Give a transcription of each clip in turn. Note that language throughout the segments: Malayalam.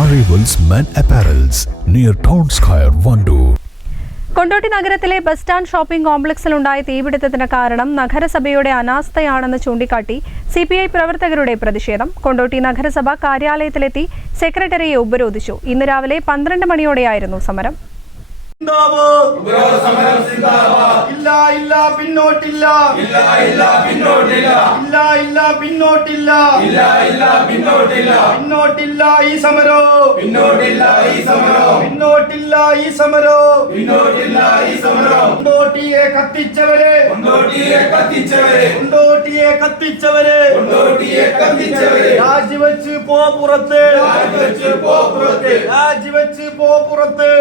Arrivals Men Apparels near Town Square, Vandoor. Kondotty നഗരത്തിലെ ബസ് സ്റ്റാൻഡ് ഷോപ്പിംഗ് കോംപ്ലക്സിലുണ്ടായ തീപിടുത്തത്തിന് കാരണം നഗരസഭയുടെ അനാസ്ഥയാണെന്ന് ചൂണ്ടിക്കാട്ടി സിപിഐ പ്രവർത്തകരുടെ പ്രതിഷേധം. കൊണ്ടോട്ടി നഗരസഭ കാര്യാലയത്തിലെത്തി സെക്രട്ടറിയെ ഉപരോധിച്ചു. ഇന്ന് രാവിലെ 12 മണിയോടെയായിരുന്നു സമരം. രാജിവെച്ച് പോ പുറത്ത്, രാജിവെച്ച് പോ പുറത്ത്.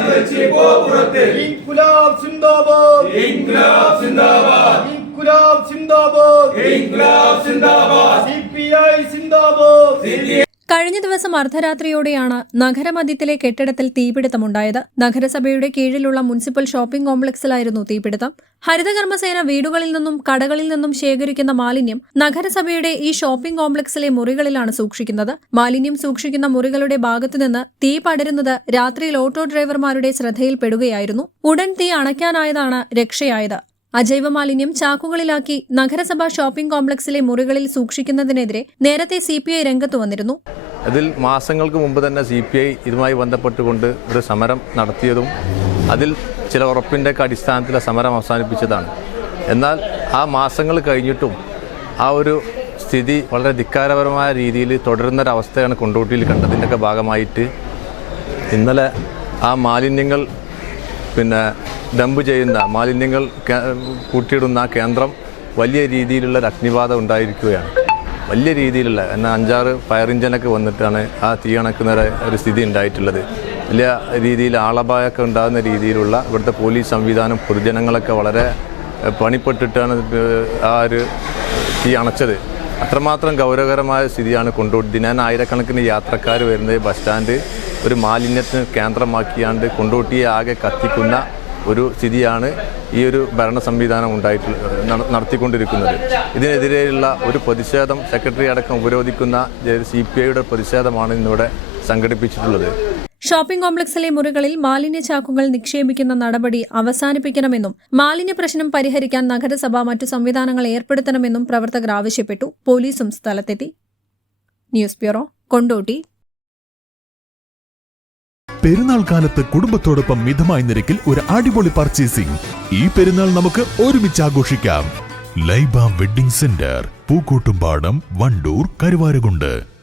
ഇൻകുലാബ് സിന്ദാബാദ്, ഇൻകുലാബ് സിന്ദാബാദ്, ഇൻകുലാബ് സിന്ദാബാദ്, ഇൻകുലാബ് സിന്ദാബാദ്, സിപിഐ സിന്ദാബാദ്. കഴിഞ്ഞ ദിവസം അർദ്ധരാത്രിയോടെയാണ് നഗരമധ്യത്തിലെ കെട്ടിടത്തിൽ തീപിടുത്തമുണ്ടായത്. നഗരസഭയുടെ കീഴിലുള്ള മുനിസിപ്പൽ ഷോപ്പിംഗ് കോംപ്ലക്സിലായിരുന്നു തീപിടുത്തം. ഹരിതകർമ്മസേന വീടുകളിൽ നിന്നും കടകളിൽ നിന്നും ശേഖരിക്കുന്ന മാലിന്യം നഗരസഭയുടെ ഈ ഷോപ്പിംഗ് കോംപ്ലക്സിലെ മുറികളിലാണ് സൂക്ഷിക്കുന്നത്. മാലിന്യം സൂക്ഷിക്കുന്ന മുറികളുടെ ഭാഗത്തുനിന്ന് തീ പടരുന്നത് രാത്രിയിൽ ഓട്ടോ ഡ്രൈവർമാരുടെ ശ്രദ്ധയിൽപ്പെടുകയായിരുന്നു. ഉടൻ തീ അണയ്ക്കാനായതാണ് രക്ഷയായത്. അജൈവ മാലിന്യം ചാക്കുകളിലാക്കി നഗരസഭാ ഷോപ്പിംഗ് കോംപ്ലക്സിലെ മുറികളിൽ സൂക്ഷിക്കുന്നതിനെതിരെ നേരത്തെ സിപിഐ രംഗത്ത് വന്നിരുന്നു. അതിൽ മാസങ്ങൾക്ക് മുമ്പ് തന്നെ സിപിഐ ഇതുമായി ബന്ധപ്പെട്ടുകൊണ്ട് ഒരു സമരം നടത്തിയതും അതിൽ ചില ഉറപ്പിൻ്റെ അടിസ്ഥാനത്തിൽ സമരം അവസാനിപ്പിച്ചതാണ്. എന്നാൽ ആ മാസങ്ങൾ കഴിഞ്ഞിട്ടും ആ ഒരു സ്ഥിതി വളരെ ധിക്കാരപരമായ രീതിയിൽ തുടരുന്നൊരവസ്ഥയാണ് കൊണ്ടോട്ടിയിൽ കണ്ടതിൻ്റെയൊക്കെ ഭാഗമായിട്ട് ഇന്നലെ ആ മാലിന്യങ്ങൾ ഡംപ് ചെയ്യുന്ന മാലിന്യങ്ങൾ കൂട്ടിയിടുന്ന കേന്ദ്രം വലിയ രീതിയിലുള്ള ഒരു അഗ്നിബാധ ഉണ്ടായിരിക്കുകയാണ്. വലിയ രീതിയിലുള്ള 5-6 ഫയർ എഞ്ചിനൊക്കെ വന്നിട്ടാണ് ആ തീ അണക്കുന്ന ഒരു സ്ഥിതി ഉണ്ടായിട്ടുള്ളത്. വലിയ രീതിയിൽ ആളപായമൊക്കെ ഉണ്ടാകുന്ന രീതിയിലുള്ള ഇവിടുത്തെ പോലീസ് സംവിധാനം, പൊതുജനങ്ങളൊക്കെ വളരെ പണിപ്പെട്ടിട്ടാണ് ആ ഒരു തീ അണച്ചത്. അത്രമാത്രം ഗൗരവകരമായ സ്ഥിതിയാണ് കൊണ്ടോട്ടി. ദിനേന ആയിരക്കണക്കിന് യാത്രക്കാർ വരുന്നത് ബസ് സ്റ്റാൻഡ് ഒരു മാലിന്യത്തിന് കേന്ദ്രമാക്കിയാണ്ട് കൊണ്ടോട്ടിയെ ആകെ കത്തിക്കുന്ന ഒരു സ്ഥിതിയാണ് ഈ ഒരു ഭരണ സംവിധാനം നടത്തിക്കൊണ്ടിരിക്കുന്നത്. ഇതിനെതിരെയുള്ള ഒരു പ്രതിഷേധം സെക്രട്ടറി അടക്കം ഉപരോധിക്കുന്ന സിപിഐയുടെ പ്രതിഷേധമാണ് ഇന്നിവിടെ സംഘടിപ്പിച്ചിട്ടുള്ളത്. ഷോപ്പിംഗ് കോംപ്ലക്സിലെ മുറികളിൽ മാലിന്യ ചാക്കുകൾ നിക്ഷേപിക്കുന്ന നടപടി അവസാനിപ്പിക്കണമെന്നും മാലിന്യ പ്രശ്നം പരിഹരിക്കാൻ നഗരസഭ മറ്റു സംവിധാനങ്ങൾ ഏർപ്പെടുത്തണമെന്നും പ്രവർത്തകർ ആവശ്യപ്പെട്ടു. പോലീസും സ്ഥലത്തെത്തി. News bureau, Kondotty. പെരുന്നാൾ കാലത്ത് കുടുംബത്തോടൊപ്പം മിതമായ നിരക്കിൽ ഒരു അടിപൊളി പർച്ചേസിംഗ്. ഈ പെരുന്നാൾ നമുക്ക് ഒരുമിച്ച് ആഘോഷിക്കാം. Laiba wedding centre, Pookkottumpadam, Wandoor, Karuvarakundu.